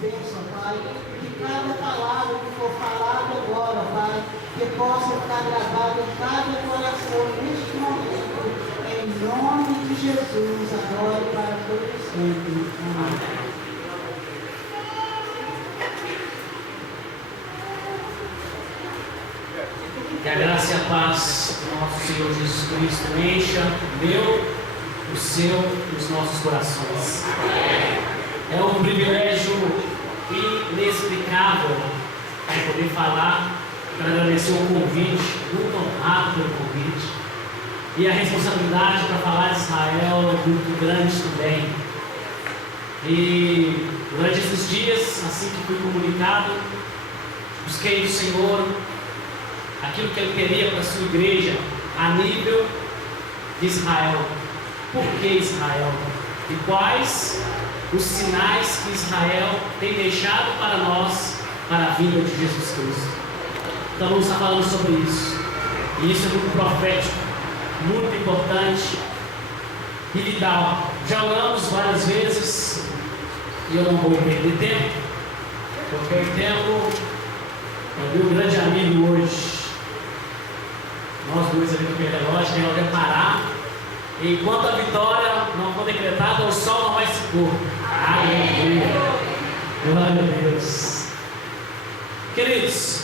bênção, Pai. Que cada palavra que for falada agora, Pai, que possa ficar gravada em cada coração neste momento. Em nome de Jesus, agora e para todo sempre. Amém. Que a graça e a paz do nosso Senhor Jesus Cristo encha o meu, o seu e os nossos corações. É um privilégio inexplicável poder falar. Quero agradecer o convite, muito honrado pelo convite. E a responsabilidade para falar de Israel é muito grande também. E durante esses dias, assim que fui comunicado, busquei do Senhor aquilo que Ele queria para a sua igreja a nível de Israel. Por que Israel? E quais os sinais que Israel tem deixado para nós para a vinda de Jesus Cristo? Então vamos estar falando sobre isso. E isso é muito profético, muito importante e vital. Já oramos várias vezes e eu não vou perder tempo, porque o tempo é meu grande amigo hoje. Nós dois ali no relógio, tem hora de parar. Enquanto a vitória não for decretada, o sol não vai se pôr. Aleluia! Glória a Deus. Queridos,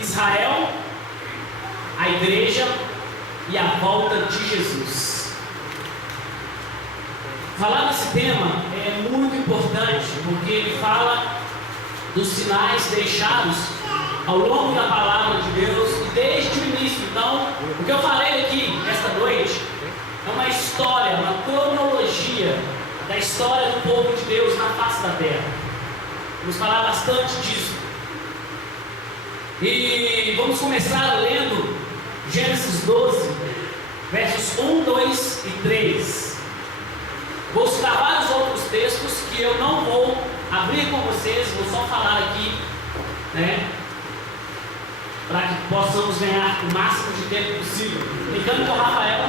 Israel, a igreja e a volta de Jesus. Falar nesse tema é muito importante, porque ele fala dos sinais deixados ao longo da palavra de Deus e desde o início. Então, o que eu falei aqui esta noite é uma história, uma cronologia da história do povo de Deus na face da terra. Vamos falar bastante disso. E vamos começar lendo Gênesis 12, versos 1, 2 e 3. Vou citar vários outros textos que eu não vou abrir com vocês, vou só falar aqui, né? Para que possamos ganhar o máximo de tempo possível. Brincando com a Rafaela,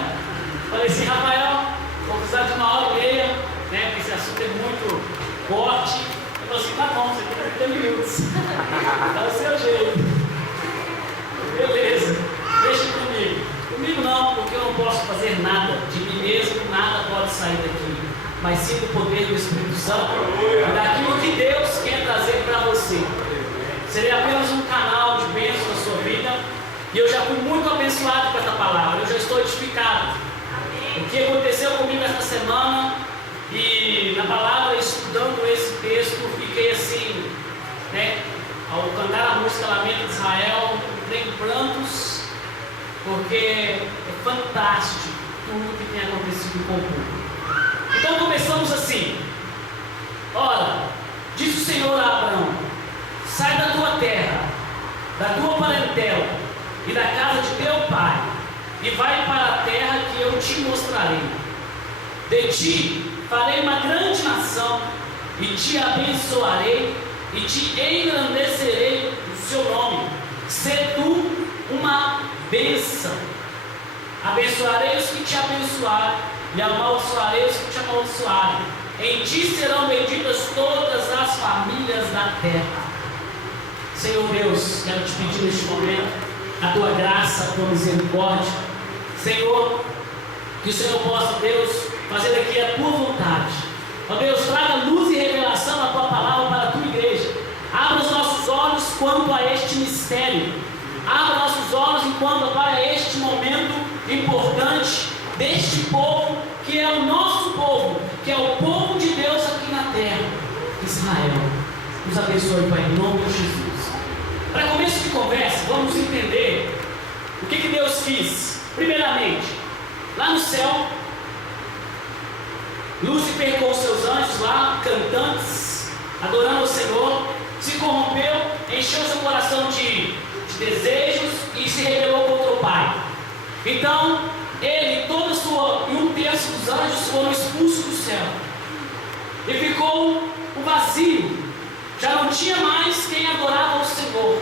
falei assim: Rafael, vou precisar de 1h30, né? Porque esse assunto é muito forte. Eu falei assim: tá bom, você tem 30 minutos. Dá o seu jeito. Beleza, deixa comigo. Comigo não, porque eu não posso fazer nada. De mim mesmo, nada pode sair daqui. Mas sim do poder do Espírito Santo, daquilo que Deus quer trazer para você. Seria apenas um canal de bênção na sua vida. E eu já fui muito abençoado com essa palavra. Eu já estou edificado. Amém. O que aconteceu comigo esta semana, e na palavra, estudando esse texto, fiquei assim, né? Ao cantar a música Lamento de Israel, entrei em prantos, porque é fantástico tudo que tem acontecido com o povo. Então começamos assim: ora, diz o Senhor a Abraão: sai da tua terra, da tua parentela e da casa de teu pai, e vai para a terra que eu te mostrarei. De ti farei uma grande nação, e te abençoarei, e te engrandecerei o seu nome. Sê tu uma bênção. Abençoarei os que te abençoarem, e amaldiçoarei os que te amaldiçoarem. Em ti serão benditas todas as famílias da terra. Senhor Deus, quero te pedir neste momento a tua graça, a tua misericórdia. Senhor, que o Senhor possa, Deus, fazer aqui a tua vontade. Ó Deus, traga luz e revelação à tua palavra para a tua igreja. Abra os nossos olhos quanto a este mistério. Abra nossos olhos enquanto para este momento importante deste povo, que é o nosso povo, que é o povo de Deus aqui na terra, Israel. Nos abençoe, Pai, em nome de Jesus. Para começo de conversa, vamos entender o que Deus quis. Primeiramente, lá no céu, Lúcifer com os seus anjos lá, cantantes, adorando o Senhor, se corrompeu, encheu seu coração de desejos e se rebelou contra o Pai. Então, ele e um terço dos anjos foram expulsos do céu. E ficou o vazio. Já não tinha mais quem adorava o Senhor.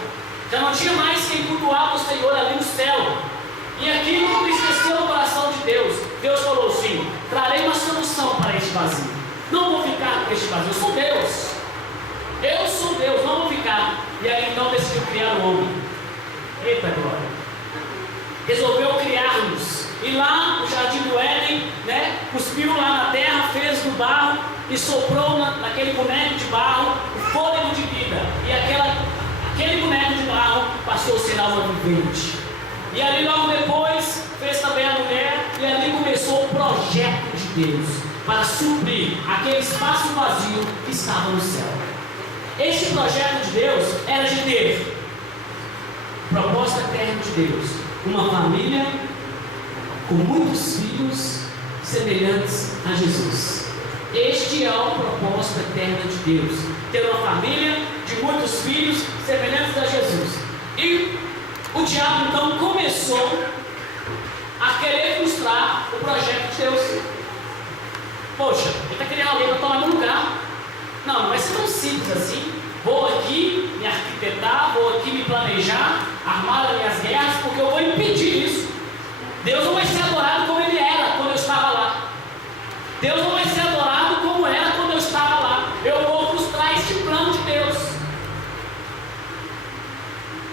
Já não tinha mais quem cultuava o Senhor ali no céu. E aquilo entristeceu o coração de Deus. Deus falou assim: trarei uma solução para este vazio. Não vou ficar com este vazio. Eu sou Deus. criar o homem. Eita glória! Resolveu criar-nos. E lá no jardim do Éden, né, cuspiu lá na terra, fez do barro e soprou naquele boneco de barro o fôlego de vida. E aquele boneco de barro passou a ser alma vivente. E ali logo depois fez também a mulher, e ali começou o projeto de Deus para suprir aquele espaço vazio que estava no céu. Este projeto de Deus era de ter proposta eterna de Deus, uma família com muitos filhos semelhantes a Jesus. Este é o propósito eterno de Deus, ter uma família de muitos filhos semelhantes a Jesus. E o diabo então começou a querer frustrar o projeto de Deus. Poxa, ele está querendo alguém para tomar meu lugar. Não vai ser tão simples assim. Vou aqui me arquitetar, vou aqui me planejar, armar as minhas guerras, porque eu vou impedir isso. Deus não vai ser adorado como ele era quando eu estava lá. Deus não vai ser adorado como era quando eu estava lá. Eu vou frustrar este plano de Deus.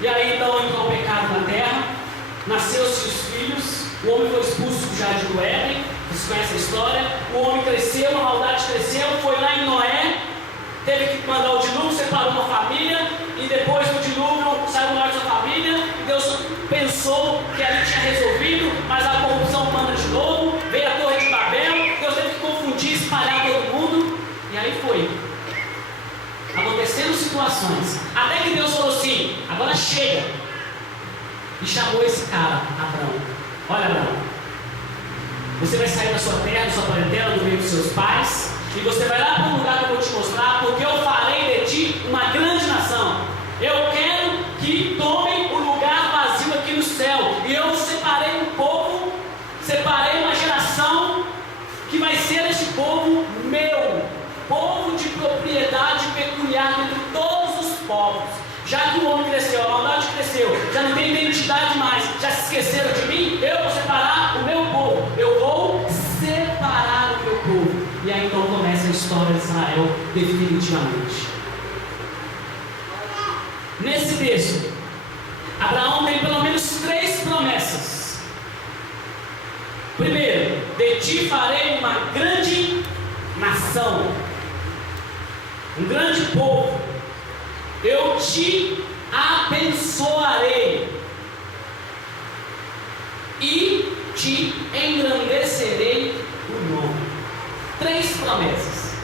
E aí então entrou o pecado na terra, nasceu-se os filhos, o homem foi expulso do jardim do Éden. Vocês conhecem a história? O homem cresceu, a maldade cresceu, foi lá em Noé, teve que mandar o dilúvio, separou uma família, e depois do dilúvio saiu mais uma família, e Deus pensou que ali tinha resolvido, mas a corrupção humana de novo, veio a Torre de Babel, Deus teve que confundir, espalhar todo mundo, e aí foi acontecendo situações, até que Deus falou assim: agora chega, e chamou esse cara, Abraão. Olha, Abraão, você vai sair da sua terra, da sua parentela, do meio dos seus pais, e você vai lá para um lugar que eu vou te mostrar, porque eu farei de ti uma grande nação. Eu quero que tomem o lugar vazio aqui no céu, e eu separei um povo, separei uma geração que vai ser este povo meu, povo de propriedade peculiar entre todos os povos. Já que o homem cresceu, a maldade cresceu, já não tem identidade mais, já se esqueceram de mim, eu vou separar o meu povo, eu vou separar o meu povo. E aí então começa a história de Israel definitivamente. Nesse texto, Abraão tem pelo menos 3 promessas. Primeiro, de ti farei uma grande nação, um grande povo. Eu te abençoarei e te engrandecerei o nome. 3 promessas.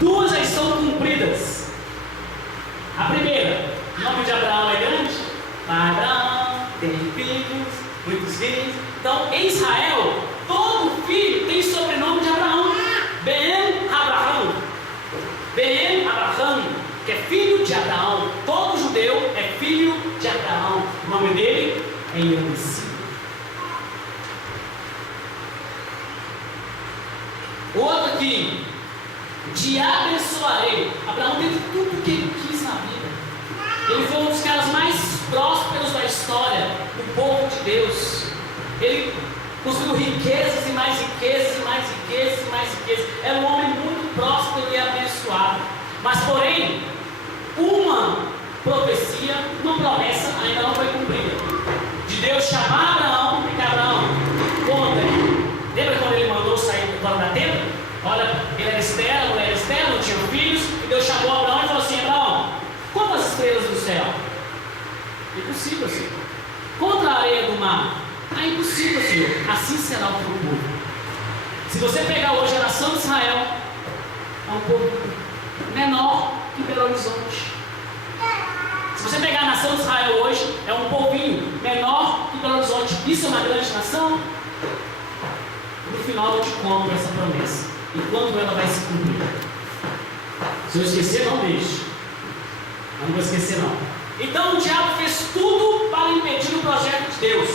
2 já estão cumpridas. A primeira, o nome de Abraão é grande. Abraão tem filhos, muitos filhos. Então, em Israel, todo filho tem sobrenome de Abraão. Ben Abraão. Ben Abraão, que é filho de Abraão. Todo judeu é filho de Abraão. O nome dele é engrandecido. Outro aqui, te abençoarei. Abraão teve tudo o que ele quis na vida. Ele foi um dos caras mais prósperos da história do povo de Deus. Ele construiu riquezas e mais riquezas e mais riquezas e mais riquezas. Era um homem muito próspero e abençoado. Mas porém, uma profecia, uma promessa ainda não foi cumprida. De Deus chamar Abraão, porque Abraão, conta aí. Lembra quando ele mandou sair do plano da tenda? Olha, ele era estéril, a mulher era estéril, não tinha filhos, e Deus chamou Abraão e falou assim: Abraão, quantas estrelas do céu? Impossível, Senhor. Contra a areia do mar? É impossível, Senhor. Assim será o teu povo. Se você pegar hoje a nação de Israel, é um povo menor que Belo Horizonte. Se você pegar a nação de Israel hoje, é um povinho menor que Belo Horizonte. Isso é uma grande nação? No final eu te conto essa promessa e quando ela vai se cumprir. Se eu esquecer, não deixe. Eu não vou esquecer não. Então o diabo fez tudo para impedir o projeto de Deus.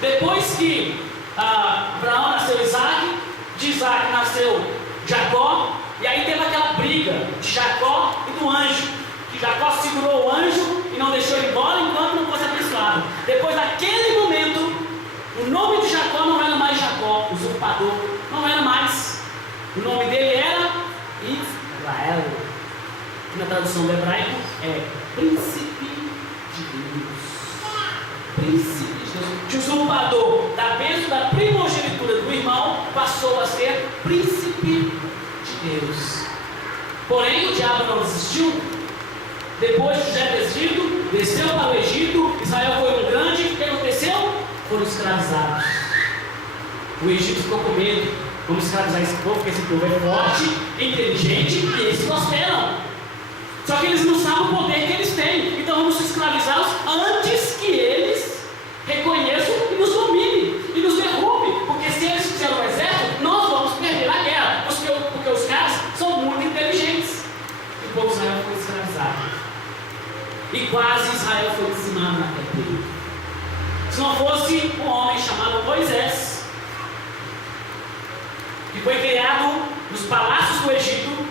Depois que Abraão nasceu Isaac, de Isaac nasceu Jacó, e aí teve aquela briga de Jacó e do anjo, que Jacó segurou o anjo e não deixou ele embora enquanto não fosse abençoado. Depois daquele momento, o nome de Jacó não era mais Jacó, usurpador, não era mais. O nome dele era Israel, que na tradução do hebraico é príncipe de Deus. Príncipe de Deus. Que o usurpador da bênção da primogenitura do irmão passou a ser príncipe de Deus. Porém, o diabo não desistiu. Depois de José ter descido, desceu para o Egito. Israel foi um grande. O que aconteceu? Foram escravizados. O Egito ficou com medo. Vamos escravizar esse povo, porque esse povo é forte, inteligente e eles prosperam. Só que eles não sabem o poder que eles têm. Então vamos escravizá-los antes que eles reconheçam e nos dominem e nos derrubem. Porque se eles fizeram um exército, nós vamos perder a guerra. Porque os caras são muito inteligentes. E o povo de Israel foi escravizado. E quase Israel foi dizimado naquele período. Se não fosse um homem chamado Moisés, que foi criado nos palácios do Egito,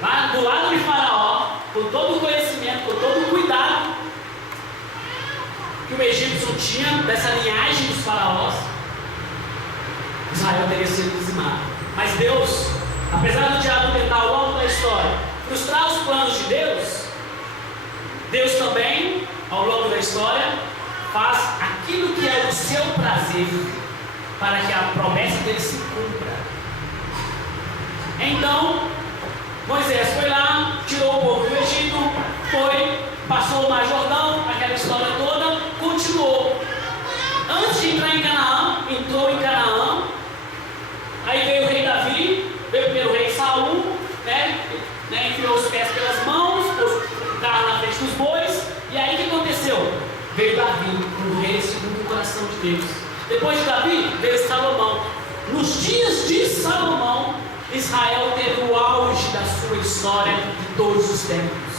lá do lado de Faraó, com todo o conhecimento, com todo o cuidado que o egípcio tinha dessa linhagem dos faraós, Israel teria sido dizimado. Mas Deus, apesar do diabo tentar ao longo da história frustrar os planos de Deus, Deus também, ao longo da história, faz aquilo que é o seu prazer, para que a promessa dele se cumpra. Então, Moisés foi lá, tirou o povo do Egito, passou o Mar Jordão, aquela história toda, continuou. Antes de entrar em Canaã, entrou em Canaã, aí veio o rei Davi, veio o primeiro rei Saul, enfiou os pés pelas mãos, pôs o carro na frente dos bois, e aí o que aconteceu? Veio Davi, um rei segundo o coração de Deus. Depois de Davi, veio Salomão. Nos dias de Salomão, Israel teve o auge da sua história de todos os tempos.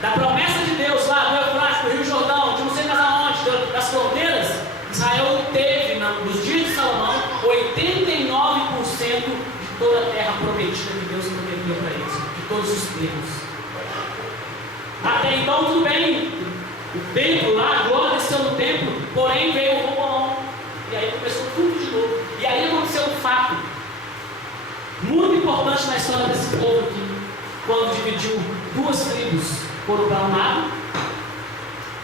Da promessa de Deus lá do Eufrates, do Rio Jordão, de não sei mais aonde, das fronteiras, Israel teve, nos dias de Salomão, 89% de toda a terra prometida que Deus prometeu para eles, de todos os termos. Até então, tudo bem, o templo lá, a glória desceu no templo, porém veio o Roboão, e aí começou tudo de novo. E aí aconteceu um fato muito importante na história desse povo aqui, quando dividiu duas tribos, foram para um lado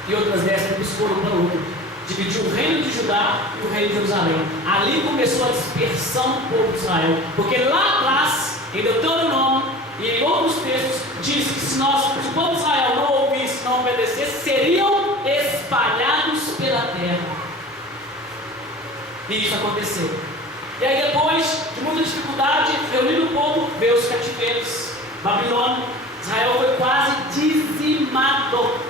e outras 10 tribos foram para o outro. Dividiu o reino de Judá e o reino de Jerusalém. Ali começou a dispersão do povo de Israel, porque lá atrás, em Deuteronômio e em outros textos, diz que se o povo de Israel não ouvisse, não obedecesse, seriam espalhados pela terra. E isso aconteceu. E aí depois de muita dificuldade, reunindo o povo, veio os cativeiros, Babilônia. Israel foi quase dizimado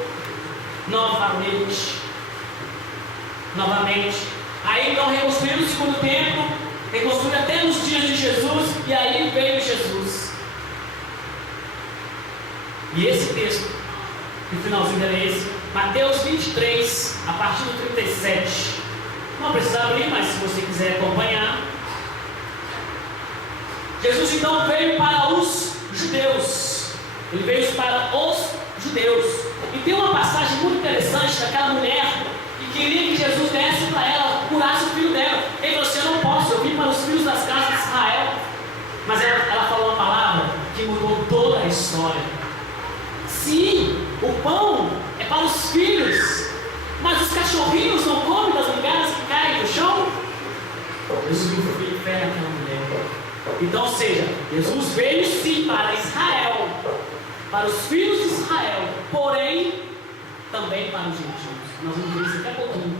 novamente. Aí então reconstruíram o segundo templo, reconstruíram até nos dias de Jesus, e aí veio Jesus. E esse texto, no finalzinho dele é esse, Mateus 23, a partir do 37. Não precisa abrir, mas se você quiser acompanhar. Jesus então veio para os judeus. Ele veio para os judeus. E tem uma passagem muito interessante daquela mulher que queria que Jesus desse para ela, curasse o filho dela. Ele falou assim: eu não posso, eu vim para os filhos das casas de Israel. Mas ela falou uma palavra que mudou toda a história. Sim, o pão é para os filhos, mas os cachorrinhos não comem das migalhas que caem no chão. Jesus viu o filho fé naquela mulher. Então, ou seja, Jesus veio sim para Israel, para os filhos de Israel, porém também para os gentios. Nós vamos ver isso daqui a pouquinho.